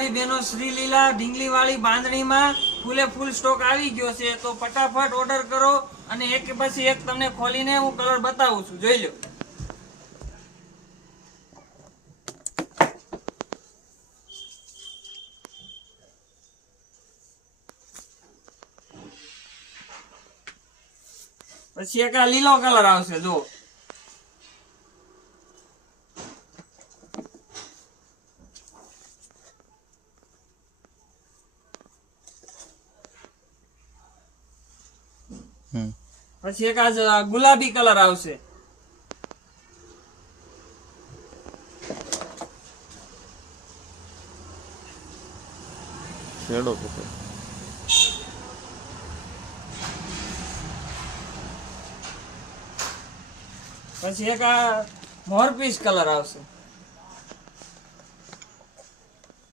મારી બહેનો શ્રી લીલા ઢીંગલી વાળી બાંધણીમાં ફૂલે ફૂલ સ્ટોક આવી ગયો છે, તો ફટાફટ ઓર્ડર કરો અને એક પછી એક તમને ખોલીને હું કલર બતાવું છું, જોઈ લો. પછી એક આ લીલો કલર આવશે, જો. પછી એક આ ગુલાબી કલર આવશે. શેડો પકડ. પછી એક આ મોરપીસ કલર આવશે.